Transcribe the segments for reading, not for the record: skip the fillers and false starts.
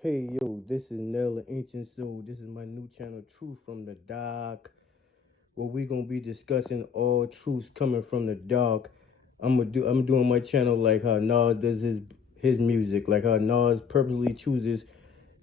Hey yo, this is Nella Ancient Soul. This is my new channel, Truth from the Dark, where we gonna be discussing all truths coming from the dark. I'm doing my channel like how Nas does his music, like how Nas purposely chooses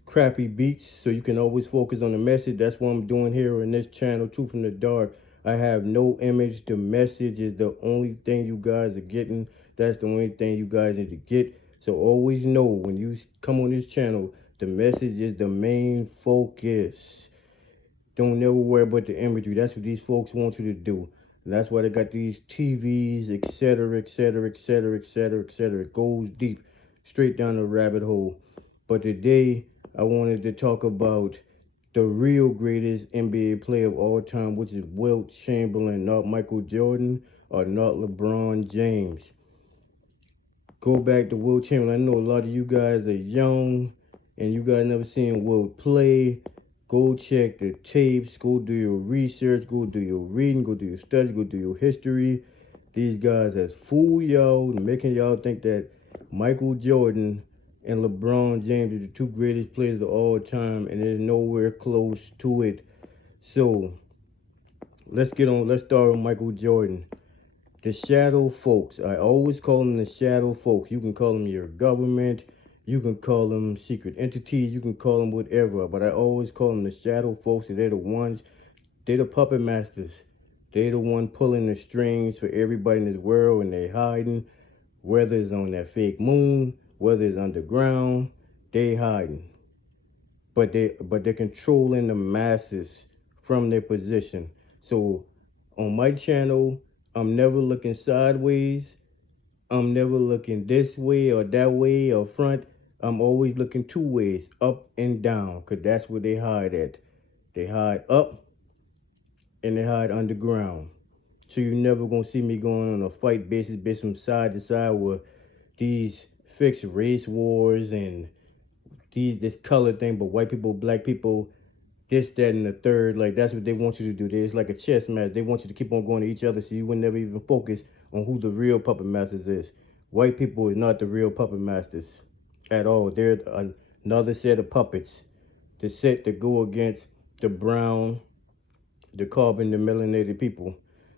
crappy beats so you can always focus on the message. That's what I'm doing here in this channel, Truth from the Dark. I have no image. The message is the only thing you guys are getting. That's the only thing you guys need to get. So always know when you come on this channel, the message is the main focus. Don't never worry about the imagery. That's what these folks want you to do. And that's why they got these TVs, etc., etc., etc., etc., etc. It goes deep, straight down the rabbit hole. But today, I wanted to talk about the real greatest NBA player of all time, which is Wilt Chamberlain, not Michael Jordan or not LeBron James. Go back to Wilt Chamberlain. I know a lot of you guys are young and you guys never seen Wilt play. Go check the tapes, go do your research, go do your reading, go do your studies, go do your history. These guys has fooled y'all, making y'all think that Michael Jordan and LeBron James are the two greatest players of all time, and there's nowhere close to it. So let's start with Michael Jordan. The shadow folks. I always call them the shadow folks. You can call them your government. You can call them secret entities. You can call them whatever. But I always call them the shadow folks. They're the ones. They're the puppet masters. They're the one pulling the strings for everybody in this world, and they hiding. Whether it's on that fake moon, whether it's underground, they hiding. But they're controlling the masses from their position. So on my channel, I'm never looking sideways. I'm never looking this way or that way or front. I'm always looking two ways, up and down, because that's where they hide at. They hide up and they hide underground. So you're never going to see me going on a fight basis based from side to side with these fixed race wars and this color thing, but white people, black people, this, that, and the third. Like, that's what they want you to do. It's like a chess match. They want you to keep on going to each other so you would never even focus on who the real puppet masters is. White people is not the real puppet masters at all. They're another set of puppets. The set that go against the brown, the carbon, the melanated people.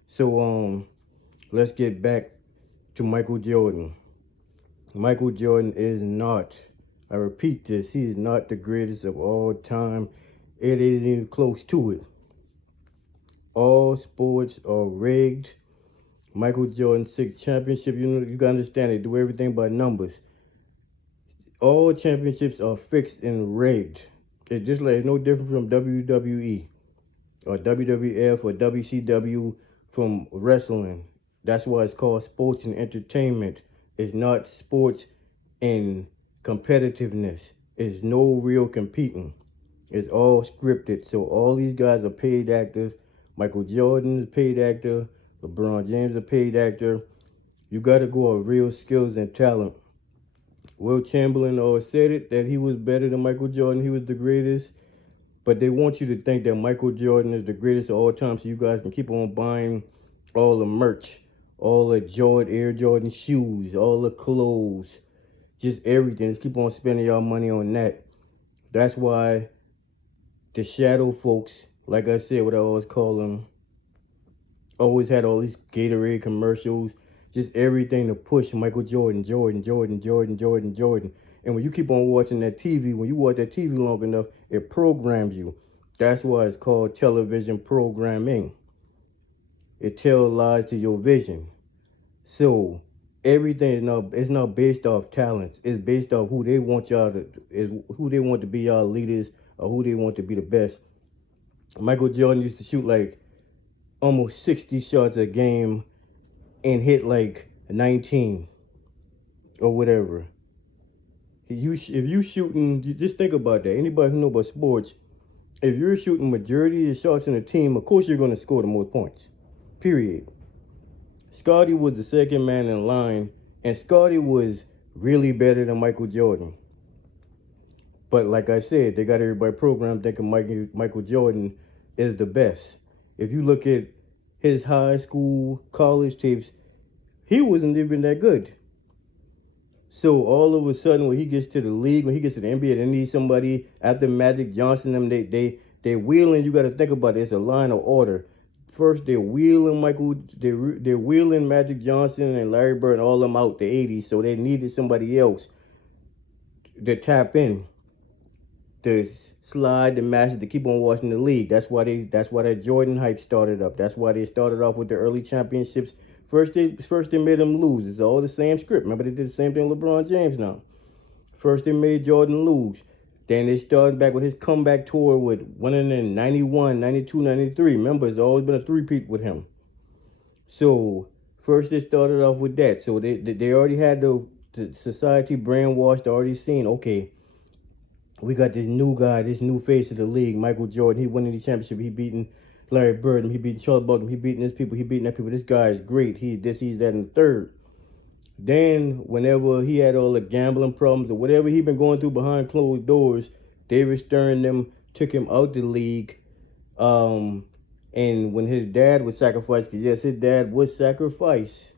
So let's get back to Michael Jordan. Michael Jordan is not, I repeat this, he is not the greatest of all time. It isn't even close to it. All sports are rigged. Michael Jordan 6 championship, you gotta understand they do everything by numbers. All championships are fixed and rigged. It's just like it's no different from WWE or WWF or WCW from wrestling. That's why it's called sports and entertainment. It's not sports and competitiveness. It's no real competing. It's all scripted. So all these guys are paid actors. Michael Jordan is a paid actor. LeBron James is a paid actor. You got to go on real skills and talent. Wilt Chamberlain always said it, that he was better than Michael Jordan. He was the greatest. But they want you to think that Michael Jordan is the greatest of all time so you guys can keep on buying all the merch, all the Air Jordan shoes, all the clothes, just everything. Just keep on spending y'all money on that. That's why the shadow folks, like I said, what I always call them, always had all these Gatorade commercials, just everything to push Michael Jordan, Jordan, Jordan, Jordan, Jordan, Jordan. And when you keep on watching that TV, when you watch that TV long enough, it programs you. That's why it's called television programming. It tells lies to your vision. So everything is not, it's not based off talents. It's based off who they want y'all to, is who they want to be y'all leaders or who they want to be the best. Michael Jordan used to shoot like almost 60 shots a game and hit like 19 or whatever. If you shooting, just think about that. Anybody who know about sports, if you're shooting majority of the shots in a team, of course you're going to score the most points. Period. Scotty was the second man in line, and Scotty was really better than Michael Jordan. But like I said, they got everybody programmed thinking Michael Jordan is the best. If you look at his high school, college tapes, he wasn't even that good. So all of a sudden, when he gets to the league, when he gets to the NBA, they need somebody after Magic Johnson. Them they wheeling. You got to think about it. It's a line of order. First, they're wheeling they're wheeling Magic Johnson and Larry Bird and all them out the '80s. So they needed somebody else to tap in, to slide the matches, to keep on watching the league. That's why that Jordan hype started up. That's why they started off with the early championships. First they made them lose. It's all the same script. Remember they did the same thing with LeBron James now. First they made Jordan lose. Then they started back with his comeback tour with winning in 91, 92, 93. Remember, it's always been a three-peat with him. So first they started off with that. So they already had the society brainwashed, already seen, okay, we got this new guy, this new face of the league, Michael Jordan. He winning the championship. He beating Larry Bird. He beating Charles Barkley. He beating his people. He beating that people. This guy is great. He's that, and the third. Then, whenever he had all the gambling problems or whatever he been going through behind closed doors, David Stern them took him out the league. And when his dad was sacrificed, because yes, his dad was sacrificed.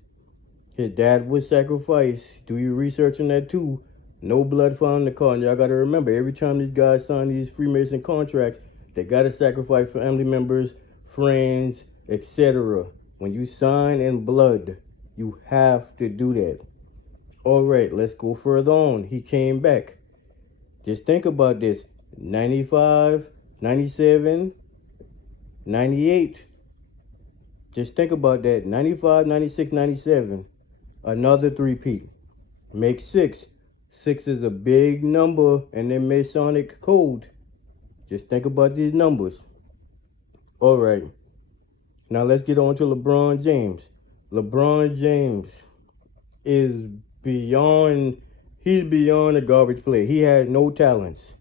His dad was sacrificed. Do your research on that too. No blood found in the car. And y'all got to remember, every time these guys sign these Freemason contracts, they got to sacrifice family members, friends, etc. When you sign in blood, you have to do that. All right, let's go further on. He came back. Just think about this. 95, 97, 98. Just think about that. 95, 96, 97. Another three-peat. Make 6. 6 is a big number in the Masonic code. Just think about these numbers. All right. Now let's get on to LeBron James. LeBron James is he's beyond a garbage player. He has no talents.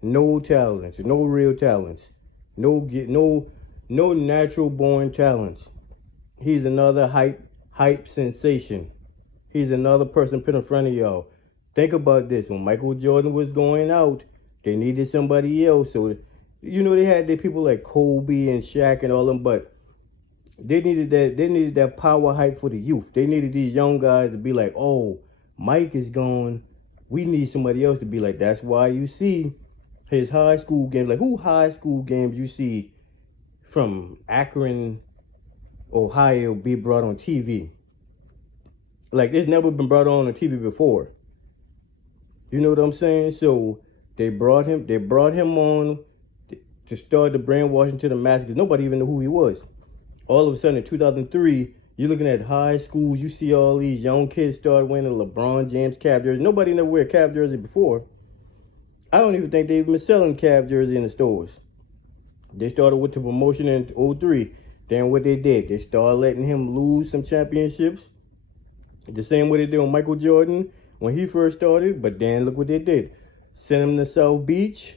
No real talents. No natural born talents. He's another hype sensation. He's another person put in front of y'all. Think about this. When Michael Jordan was going out, they needed somebody else. So, they had their people like Kobe and Shaq and all them, but they needed that power hype for the youth. They needed these young guys to be like, oh, Mike is gone. We need somebody else to be like. That's why you see his high school games. Like, who high school games you see from Akron, Ohio be brought on TV? Like, it's never been brought on TV before. You know what I'm saying? So they brought him on to start the brainwashing to the masses, because nobody even knew who he was. All of a sudden in 2003, you're looking at high schools, you see all these young kids start wearing LeBron James Cavs jersey. Nobody never wear a Cavs jersey before. I don't even think they've been selling Cavs jersey in the stores. They started with the promotion in 2003. Then what they did, they started letting him lose some championships. The same way they did on Michael Jordan when he first started. But then look what they did. Sent him to South Beach.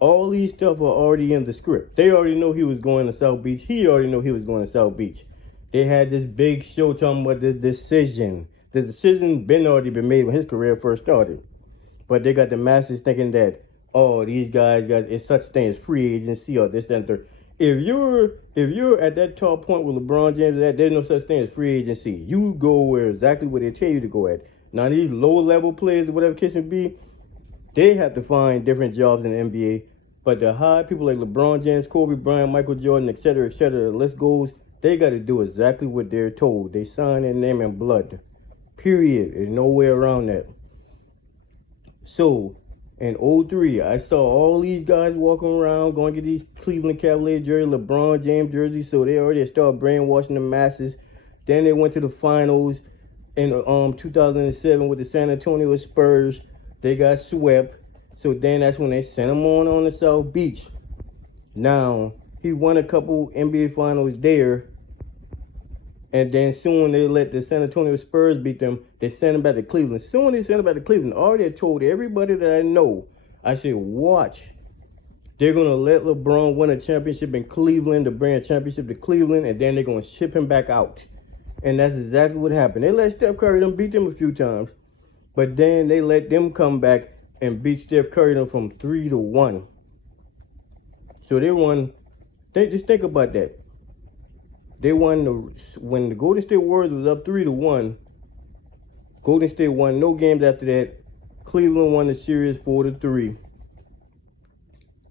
All these stuff are already in the script. They already know he was going to South Beach. He already know he was going to South Beach. They had this big show talking about the decision. The decision already been made when his career first started. But they got the masses thinking that, oh, these guys got it's such thing as free agency or this, that, and third. If you're at that top point with LeBron James, there's no such thing as free agency. You go exactly where they tell you to go at. Now these low level players or whatever case may be, they have to find different jobs in the NBA. But the high people like LeBron James, Kobe Bryant, Michael Jordan, etc., the list goes, they got to do exactly what they're told. They sign their name in blood. Period. There's no way around that. So, in 2003, I saw all these guys walking around going to get these Cleveland Cavaliers jerseys, LeBron James jerseys, so they already started brainwashing the masses. Then they went to the finals in 2007 with the San Antonio Spurs. They got swept. So then that's when they sent him on the South Beach. Now, he won a couple NBA finals there. And then soon they let the San Antonio Spurs beat them. They sent him back to Cleveland. Soon they sent him back to Cleveland. I already told everybody that I know, I said, watch. They're going to let LeBron win a championship in Cleveland, to bring a championship to Cleveland, and then they're going to ship him back out. And that's exactly what happened. They let Steph Curry beat them a few times. But then they let them come back and beat Steph Curry from 3-1. So they won. Just think about that. They won when the Golden State Warriors was up 3-1. Golden State won no games after that. Cleveland won the series 4-3.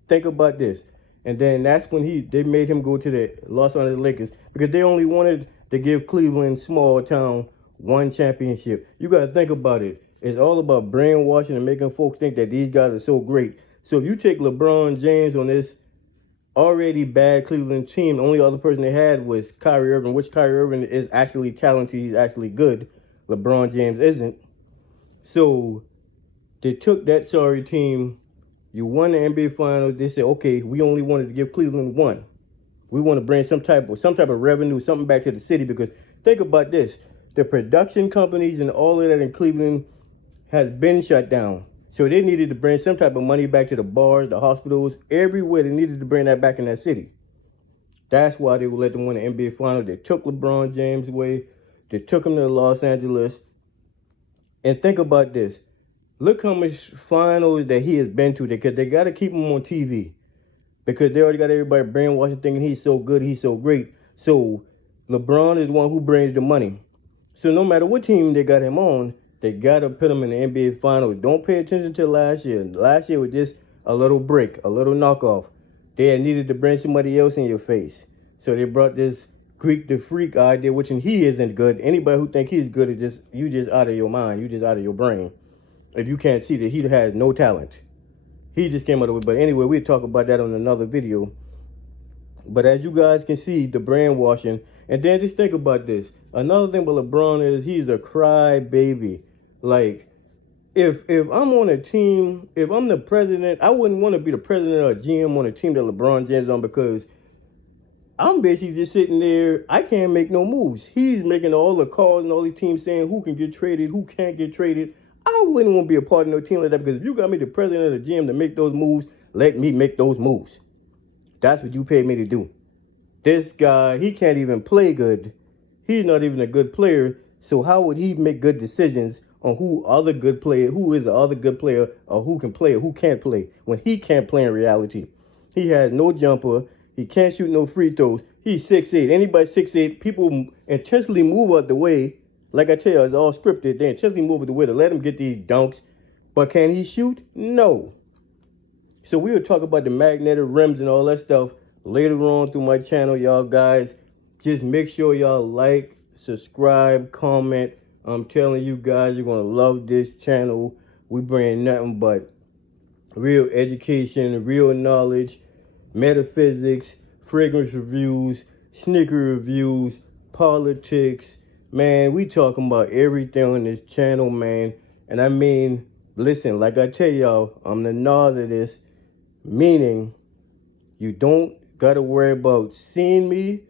Think about this. And then that's when they made him go to the Los Angeles Lakers because they only wanted to give Cleveland, small town, one championship. You got to think about it. It's all about brainwashing and making folks think that these guys are so great. So if you take LeBron James on this already bad Cleveland team, the only other person they had was Kyrie Irving, which Kyrie Irving is actually talented. He's actually good. LeBron James isn't. So they took that sorry team. You won the NBA Finals. They said, okay, we only wanted to give Cleveland one. We want to bring some type of revenue, something back to the city. Because think about this: the production companies and all of that in Cleveland has been shut down. So they needed to bring some type of money back to the bars, the hospitals, everywhere. They needed to bring that back in that city. That's why they would let them win the NBA Finals. They took LeBron James away. They took him to Los Angeles. And think about this. Look how much finals that he has been to, because they got to keep him on TV. Because they already got everybody brainwashing, thinking he's so good, he's so great. So LeBron is one who brings the money. So no matter what team they got him on, they got to put him in the NBA Finals. Don't pay attention to last year. Last year was just a little break, a little knockoff. They had needed to bring somebody else in your face. So they brought this Greek the Freak idea, which he isn't good. Anybody who think he's good is you just out of your mind. You just out of your brain. If you can't see that he has no talent. He just came out of it. But anyway, we'll talk about that on another video. But as you guys can see, the brainwashing. And then just think about this. Another thing about LeBron is he's a crybaby. Like, if I'm on a team, if I'm the president, I wouldn't want to be the president or GM on a team that LeBron James is on, because I'm basically just sitting there. I can't make no moves. He's making all the calls and all these teams saying who can get traded, who can't get traded. I wouldn't want to be a part of no team like that, because if you got me the president or the GM to make those moves, let me make those moves. That's what you paid me to do. This guy, he can't even play good. He's not even a good player. So how would he make good decisions on who is the other good player, or who can play or who can't play, when he can't play in reality? He has no jumper. He can't shoot no free throws. He's 6'8". Anybody 6'8", people intentionally move out the way. Like I tell you, it's all scripted. They intentionally move out the way to let him get these dunks. But can he shoot? No. So we will talk about the magnetic rims and all that stuff later on through my channel, y'all guys. Just make sure y'all like, subscribe, comment. I'm telling you guys, you're going to love this channel. We bring nothing but real education, real knowledge, metaphysics, fragrance reviews, sneaker reviews, politics. Man, we talking about everything on this channel, man. And I mean, listen, like I tell y'all, I'm the Nas of this. Meaning, you don't got to worry about seeing me.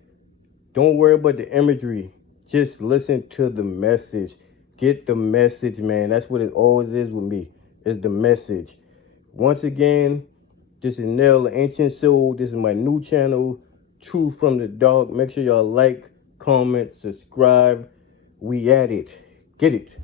Don't worry about the imagery. Just listen to the message. Get the message, man. That's what it always is with me, is the message. Once again, this is Nell, Ancient Soul. This is my new channel, Truth from the Dark. Make sure y'all like, comment, subscribe. We at it. Get it.